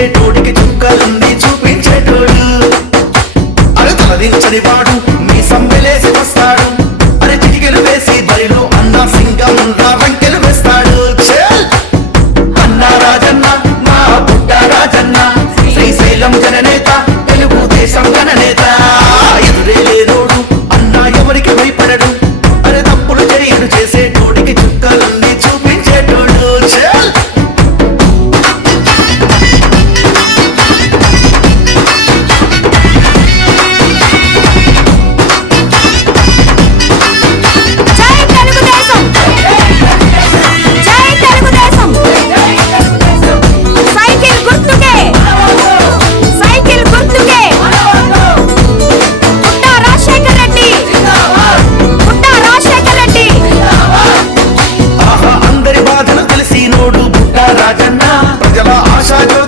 se Pasa yo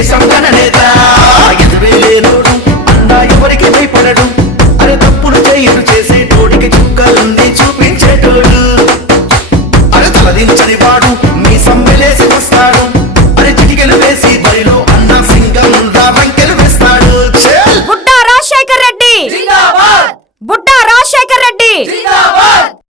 Jason